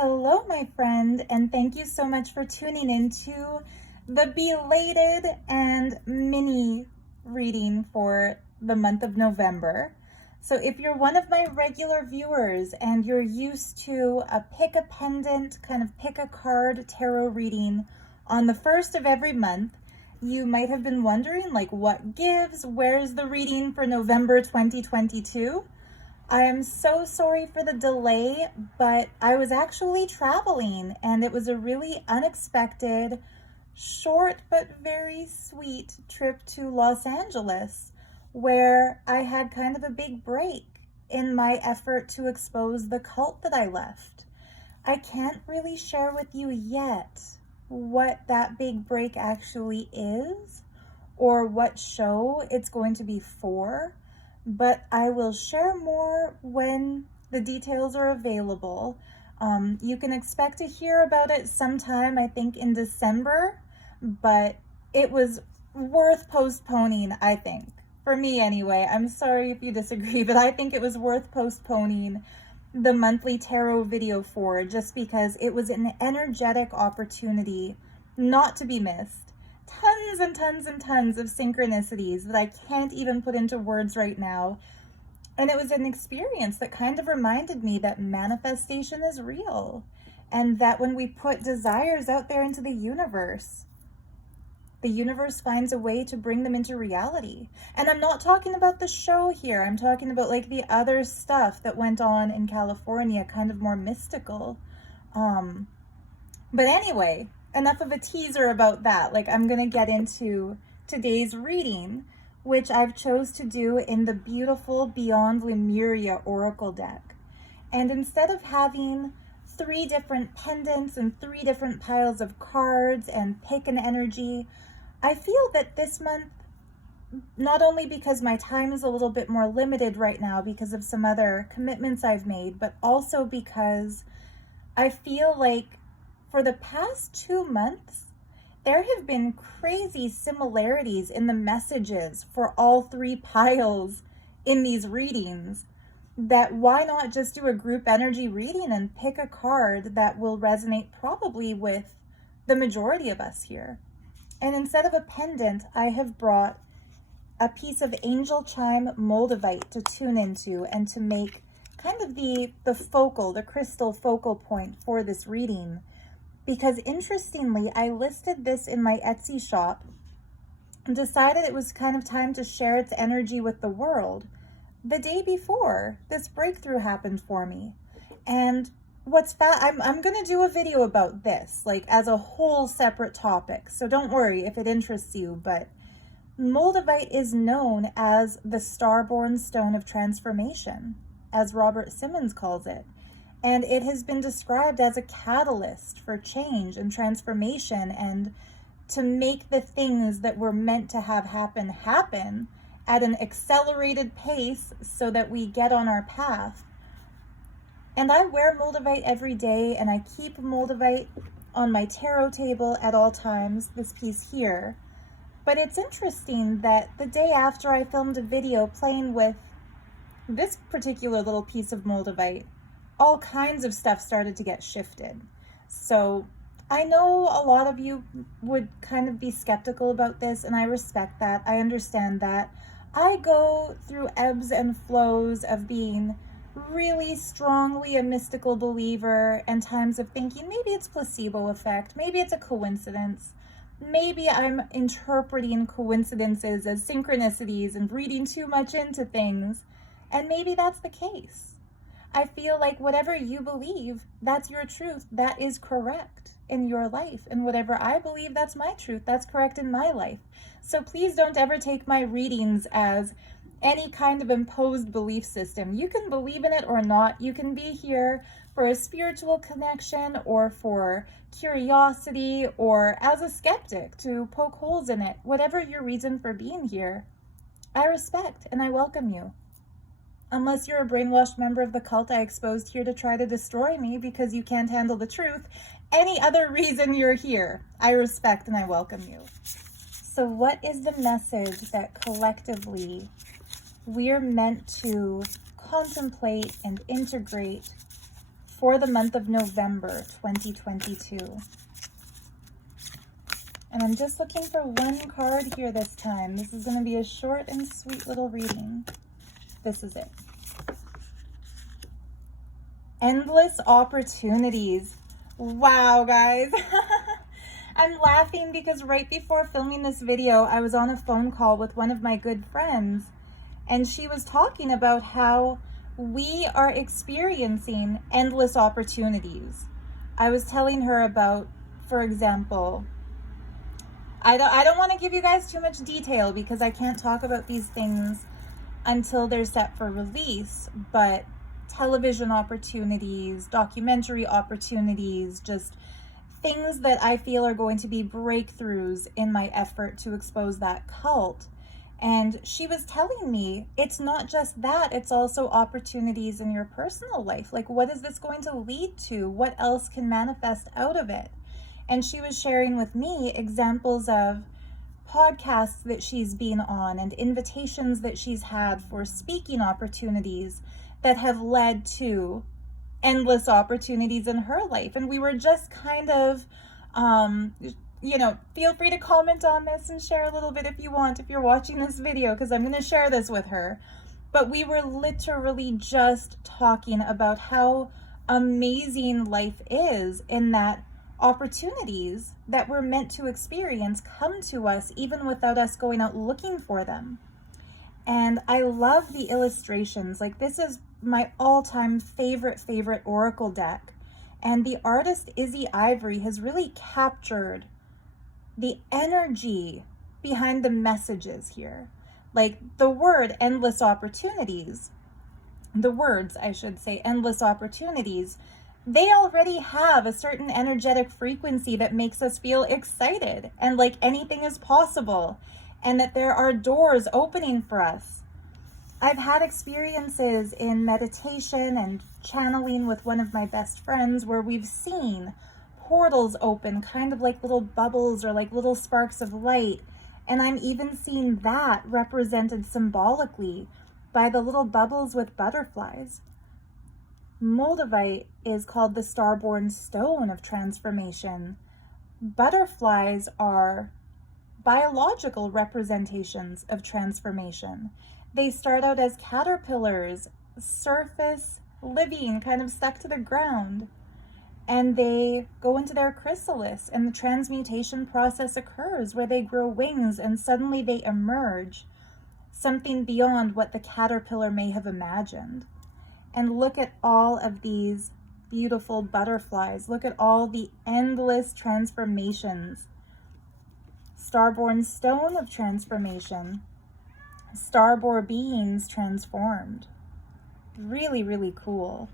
Hello, my friend, and thank you so much for tuning into the belated and mini reading for the month of November. So if you're one of my regular viewers and you're used to a pick a pendant, kind of pick a card tarot reading on the first of every month, you might have been wondering, like, what gives? Where's the reading for November 2022? I am so sorry for the delay, but I was actually traveling and it was a really unexpected, short but very sweet trip to Los Angeles where I had kind of a big break in my effort to expose the cult that I left. I can't really share with you yet what that big break actually is or what show it's going to be for, but I will share more when the details are available. You can expect to hear about it sometime, I think, in December, but it was worth postponing, I think. For me, anyway. I'm sorry if you disagree, but I think it was worth postponing the monthly tarot video for, just because it was an energetic opportunity not to be missed. Tons and tons and tons of synchronicities that I can't even put into words right now. And it was an experience that kind of reminded me that manifestation is real, and that when we put desires out there into the universe finds a way to bring them into reality. And I'm not talking about the show here. I'm talking about like the other stuff that went on in California, kind of more mystical. But anyway, enough of a teaser about that. Like, I'm going to get into today's reading, which I've chose to do in the beautiful Beyond Lemuria Oracle deck. And instead of having 3 different pendants and 3 different piles of cards and pick an energy, I feel that this month, not only because my time is a little bit more limited right now because of some other commitments I've made, but also because I feel like for the past 2 months, there have been crazy similarities in the messages for all 3 piles in these readings, that why not just do a group energy reading and pick a card that will resonate probably with the majority of us here. And instead of a pendant, I have brought a piece of Angel Chime Moldavite to tune into and to make kind of the crystal focal point for this reading. Because interestingly, I listed this in my Etsy shop and decided it was kind of time to share its energy with the world the day before this breakthrough happened for me. And I'm going to do a video about this, like as a whole separate topic. So don't worry if it interests you, but Moldavite is known as the starborn stone of transformation, as Robert Simmons calls it. And it has been described as a catalyst for change and transformation, and to make the things that we're meant to have happen at an accelerated pace so that we get on our path. And I wear Moldavite every day, and I keep Moldavite on my tarot table at all times, this piece here. But it's interesting that the day after I filmed a video playing with this particular little piece of Moldavite, all kinds of stuff started to get shifted. So I know a lot of you would kind of be skeptical about this, and I respect that. I understand that. I go through ebbs and flows of being really strongly a mystical believer, and times of thinking maybe it's placebo effect, maybe it's a coincidence, maybe I'm interpreting coincidences as synchronicities and reading too much into things, and maybe that's the case. I feel like whatever you believe, that's your truth, that is correct in your life. And whatever I believe, that's my truth, that's correct in my life. So please don't ever take my readings as any kind of imposed belief system. You can believe in it or not. You can be here for a spiritual connection or for curiosity or as a skeptic to poke holes in it. Whatever your reason for being here, I respect and I welcome you. Unless you're a brainwashed member of the cult I exposed here to try to destroy me because you can't handle the truth, any other reason you're here, I respect and I welcome you. So what is the message that collectively we're meant to contemplate and integrate for the month of November 2022. And I'm just looking for one card here this time. This is going to be a short and sweet little reading. This is it. Endless opportunities. Wow, guys. I'm laughing because right before filming this video, I was on a phone call with one of my good friends, and she was talking about how we are experiencing endless opportunities. I was telling her about, for example, I don't want to give you guys too much detail because I can't talk about these things until they're set for release, but television opportunities, documentary opportunities, just things that I feel are going to be breakthroughs in my effort to expose that cult. And she was telling me it's not just that, it's also opportunities in your personal life. Like, what is this going to lead to? What else can manifest out of it? And she was sharing with me examples of podcasts that she's been on and invitations that she's had for speaking opportunities that have led to endless opportunities in her life. And we were just kind of, feel free to comment on this and share a little bit if you want, if you're watching this video, because I'm going to share this with her. But we were literally just talking about how amazing life is in that opportunities that we're meant to experience come to us even without us going out looking for them. And I love the illustrations. Like, this is my all-time favorite oracle deck. And the artist Izzy Ivory has really captured the energy behind the messages here. Like, the word endless opportunities, the words, I should say, endless opportunities, they already have a certain energetic frequency that makes us feel excited and like anything is possible and that there are doors opening for us. I've had experiences in meditation and channeling with one of my best friends where we've seen portals open, kind of like little bubbles or like little sparks of light. And I'm even seeing that represented symbolically by the little bubbles with butterflies. Moldavite is called the starborn stone of transformation. Butterflies are biological representations of transformation. They start out as caterpillars, surface living, kind of stuck to the ground, and they go into their chrysalis, and the transmutation process occurs where they grow wings and suddenly they emerge, something beyond what the caterpillar may have imagined. And look at all of these beautiful butterflies. Look at all the endless transformations. Starborn stone of transformation. Starborn beings transformed. Really, really cool.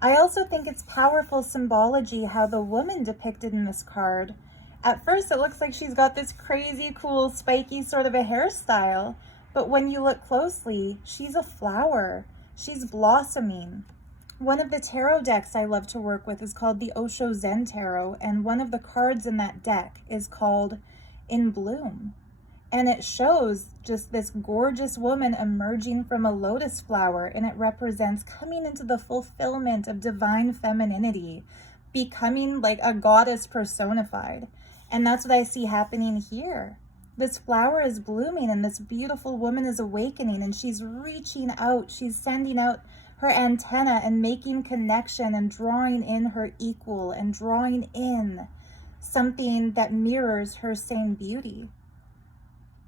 I also think it's powerful symbology how the woman depicted in this card, at first it looks like she's got this crazy cool spiky sort of a hairstyle, but when you look closely, she's a flower. She's blossoming. One of the tarot decks I love to work with is called the Osho Zen Tarot, and one of the cards in that deck is called In Bloom. And it shows just this gorgeous woman emerging from a lotus flower, and it represents coming into the fulfillment of divine femininity, becoming like a goddess personified. And that's what I see happening here. This flower is blooming and this beautiful woman is awakening, and she's reaching out. She's sending out her antenna and making connection and drawing in her equal and drawing in something that mirrors her same beauty.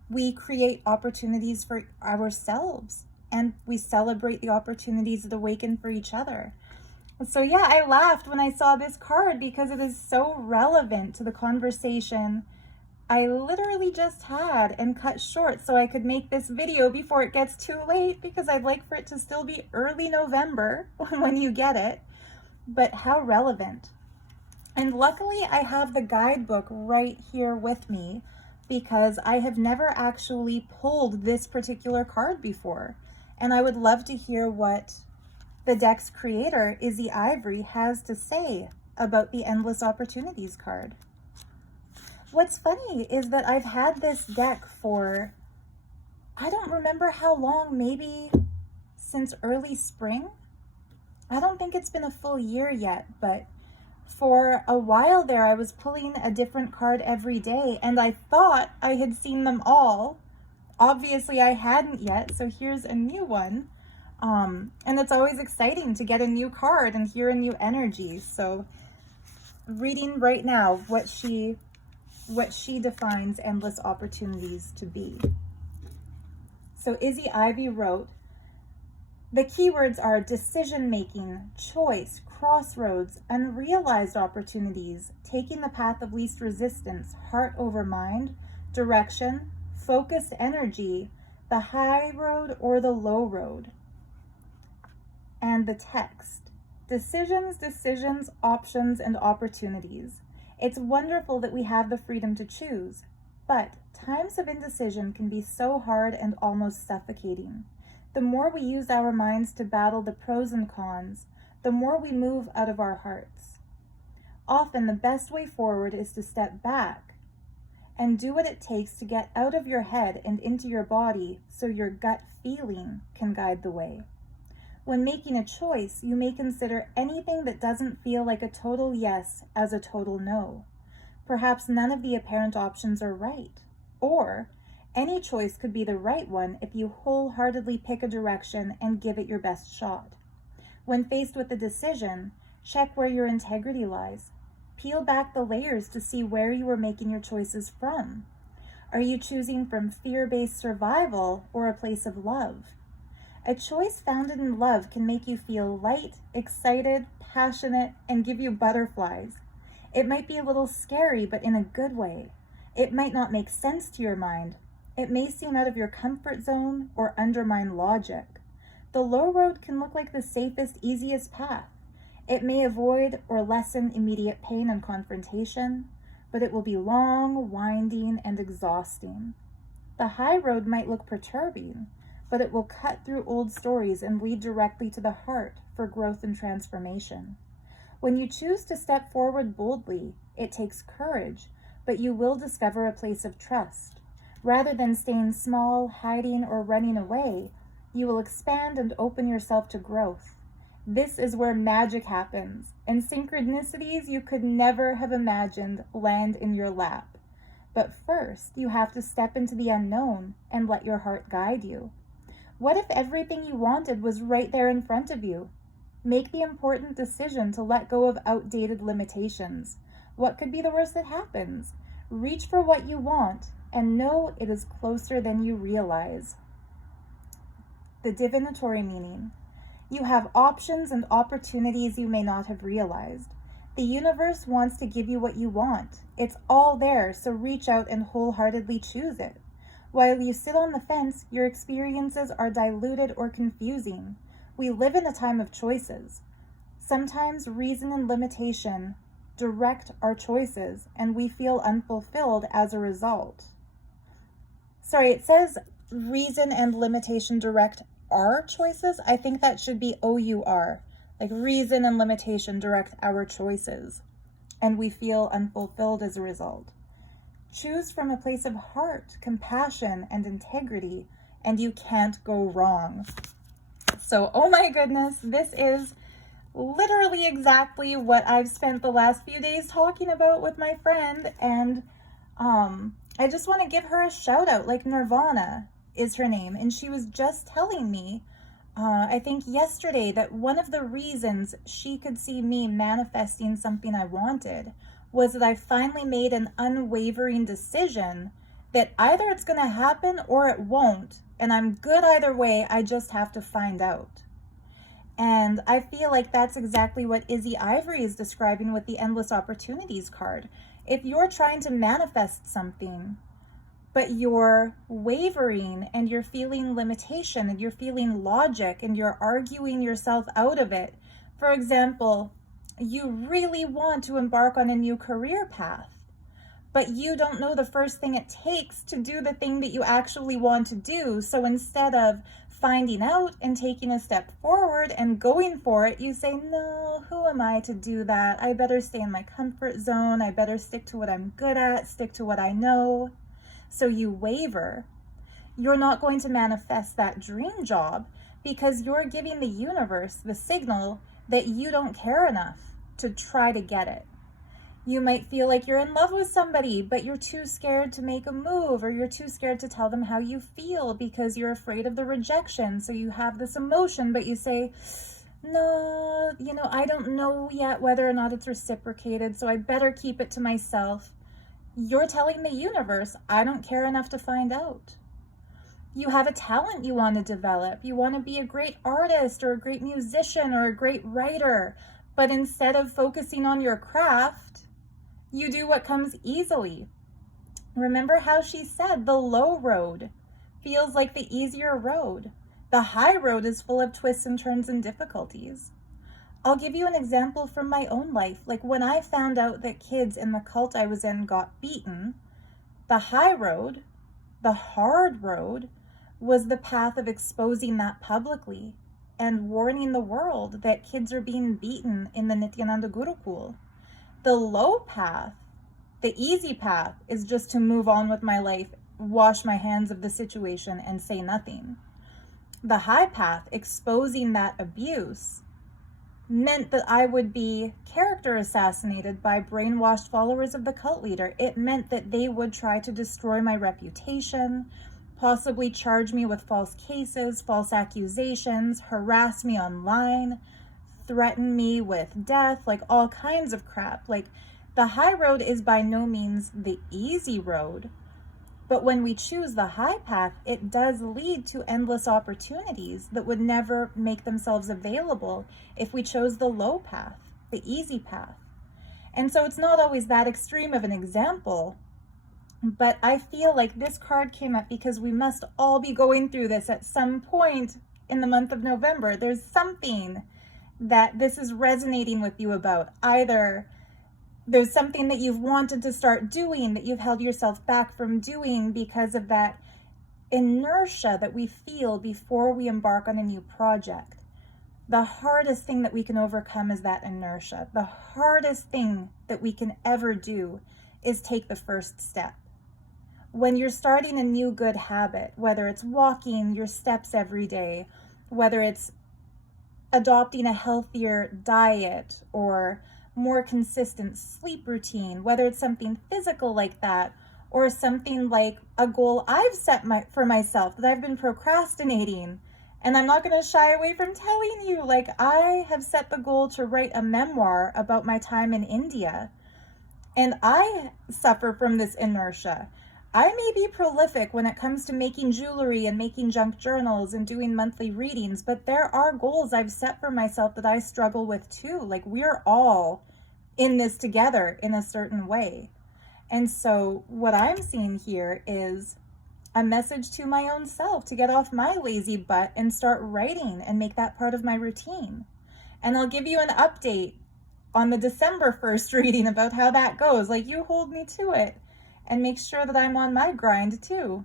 We create opportunities for ourselves and we celebrate the opportunities that awaken for each other. So yeah, I laughed when I saw this card because it is so relevant to the conversation I literally just had and cut short so I could make this video before it gets too late, because I'd like for it to still be early November when you get it. But how relevant. And luckily I have the guidebook right here with me, because I have never actually pulled this particular card before. And I would love to hear what the deck's creator, Izzy Ivory, has to say about the Endless Opportunities card. What's funny is that I've had this deck for, I don't remember how long, maybe since early spring. I don't think it's been a full year yet, but for a while there, I was pulling a different card every day, and I thought I had seen them all. Obviously, I hadn't yet, so here's a new one. And it's always exciting to get a new card and hear a new energy. So reading right now what she defines endless opportunities to be. So Izzy Ivy wrote, the keywords are decision-making, choice, crossroads, unrealized opportunities, taking the path of least resistance, heart over mind, direction, focused energy, the high road or the low road. And the text, decisions, options, and opportunities. It's wonderful that we have the freedom to choose, but times of indecision can be so hard and almost suffocating. The more we use our minds to battle the pros and cons, the more we move out of our hearts. Often the best way forward is to step back and do what it takes to get out of your head and into your body so your gut feeling can guide the way. When making a choice, you may consider anything that doesn't feel like a total yes as a total no. Perhaps none of the apparent options are right, or any choice could be the right one if you wholeheartedly pick a direction and give it your best shot. When faced with a decision, check where your integrity lies. Peel back the layers to see where you are making your choices from. Are you choosing from fear-based survival or a place of love? A choice founded in love can make you feel light, excited, passionate, and give you butterflies. It might be a little scary, but in a good way. It might not make sense to your mind. It may seem out of your comfort zone or undermine logic. The low road can look like the safest, easiest path. It may avoid or lessen immediate pain and confrontation, but it will be long, winding, and exhausting. The high road might look perturbing, but it will cut through old stories and lead directly to the heart for growth and transformation. When you choose to step forward boldly, it takes courage, but you will discover a place of trust. Rather than staying small, hiding, or running away, you will expand and open yourself to growth. This is where magic happens, and synchronicities you could never have imagined land in your lap. But first, you have to step into the unknown and let your heart guide you. What if everything you wanted was right there in front of you? Make the important decision to let go of outdated limitations. What could be the worst that happens? Reach for what you want and know it is closer than you realize. The divinatory meaning. You have options and opportunities you may not have realized. The universe wants to give you what you want. It's all there, so reach out and wholeheartedly choose it. While you sit on the fence, your experiences are diluted or confusing. We live in a time of choices. Sometimes reason and limitation direct our choices, and we feel unfulfilled as a result. Sorry, it says reason and limitation direct our choices. I think that should be O-U-R. Like reason and limitation direct our choices, and we feel unfulfilled as a result. Choose from a place of heart, compassion, and integrity, and you can't go wrong. So, oh my goodness, this is literally exactly what I've spent the last few days talking about with my friend, and I just want to give her a shout out. Like, Nirvana is her name, and she was just telling me, I think yesterday, that one of the reasons she could see me manifesting something I wanted was that I finally made an unwavering decision that either it's going to happen or it won't, and I'm good either way. I just have to find out. And I feel like that's exactly what Izzy Ivory is describing with the Endless Opportunities card. If you're trying to manifest something, but you're wavering and you're feeling limitation and you're feeling logic and you're arguing yourself out of it, for example, you really want to embark on a new career path, but you don't know the first thing it takes to do the thing that you actually want to do. So instead of finding out and taking a step forward and going for it, you say, no, who am I to do that? I better stay in my comfort zone. I better stick to what I'm good at, stick to what I know. So you waver. You're not going to manifest that dream job because you're giving the universe the signal that you don't care enough to try to get it. You might feel like you're in love with somebody, but you're too scared to make a move, or you're too scared to tell them how you feel because you're afraid of the rejection. So you have this emotion, but you say, no, I don't know yet whether or not it's reciprocated, so I better keep it to myself. You're telling the universe, I don't care enough to find out. You have a talent you want to develop. You want to be a great artist or a great musician or a great writer, but instead of focusing on your craft, you do what comes easily. Remember how she said the low road feels like the easier road. The high road is full of twists and turns and difficulties. I'll give you an example from my own life. Like when I found out that kids in the cult I was in got beaten, the high road, the hard road, was the path of exposing that publicly and warning the world that kids are being beaten in the Nityananda Gurukul. The low path, the easy path, is just to move on with my life, wash my hands of the situation, and say nothing. The high path, exposing that abuse, meant that I would be character assassinated by brainwashed followers of the cult leader. It meant that they would try to destroy my reputation, possibly charge me with false cases, false accusations, harass me online, threaten me with death, like all kinds of crap. Like the high road is by no means the easy road, but when we choose the high path, it does lead to endless opportunities that would never make themselves available if we chose the low path, the easy path. And so it's not always that extreme of an example, but I feel like this card came up because we must all be going through this at some point in the month of November. There's something that this is resonating with you about. Either there's something that you've wanted to start doing that you've held yourself back from doing because of that inertia that we feel before we embark on a new project. The hardest thing that we can overcome is that inertia. The hardest thing that we can ever do is take the first step. When you're starting a new good habit, whether it's walking your steps every day, whether it's adopting a healthier diet or more consistent sleep routine, whether it's something physical like that or something like a goal I've set for myself that I've been procrastinating. And I'm not going to shy away from telling you, like I have set the goal to write a memoir about my time in India. And I suffer from this inertia. I may be prolific when it comes to making jewelry and making junk journals and doing monthly readings, but there are goals I've set for myself that I struggle with too. Like we're all in this together in a certain way. And so what I'm seeing here is a message to my own self to get off my lazy butt and start writing and make that part of my routine. And I'll give you an update on the December 1st reading about how that goes. Like you hold me to it. And make sure that I'm on my grind too.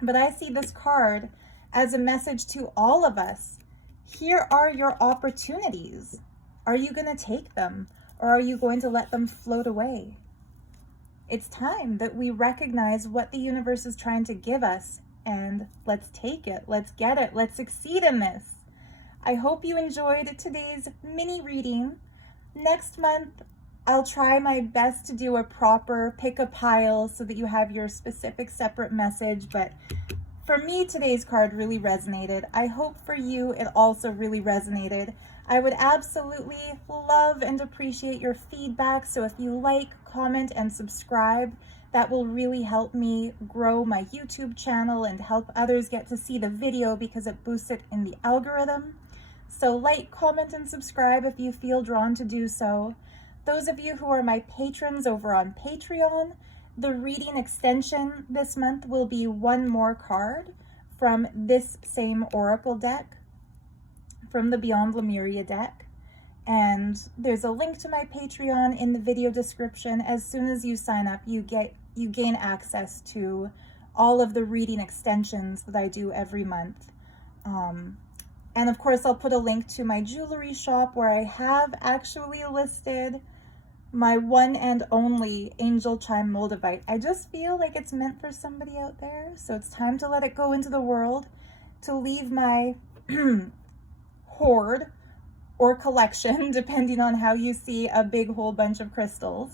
But I see this card as a message to all of us. Here are your opportunities. Are you going to take them, or are you going to let them float away? It's time that we recognize what the universe is trying to give us, and let's take it, let's get it, let's succeed in this. I hope you enjoyed today's mini reading. Next month, I'll try my best to do a proper pick a pile so that you have your specific separate message, but for me, today's card really resonated. I hope for you it also really resonated. I would absolutely love and appreciate your feedback, so if you like, comment, and subscribe, that will really help me grow my YouTube channel and help others get to see the video because it boosts it in the algorithm. So like, comment, and subscribe if you feel drawn to do so. Those of you who are my patrons over on Patreon, the reading extension this month will be one more card from this same Oracle deck, from the Beyond Lemuria deck. And there's a link to my Patreon in the video description. As soon as you sign up, you gain access to all of the reading extensions that I do every month. And of course, I'll put a link to my jewelry shop where I have actually listed my one and only Angel Chime Moldavite. I just feel like it's meant for somebody out there. So it's time to let it go into the world, to leave my hoard or collection, depending on how you see a big whole bunch of crystals.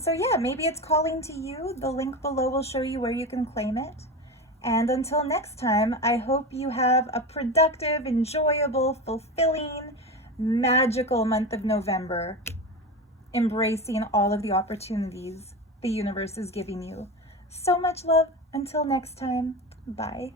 So yeah, maybe it's calling to you. The link below will show you where you can claim it. And until next time, I hope you have a productive, enjoyable, fulfilling, magical month of November, embracing all of the opportunities the universe is giving you. So much love. Until next time, bye.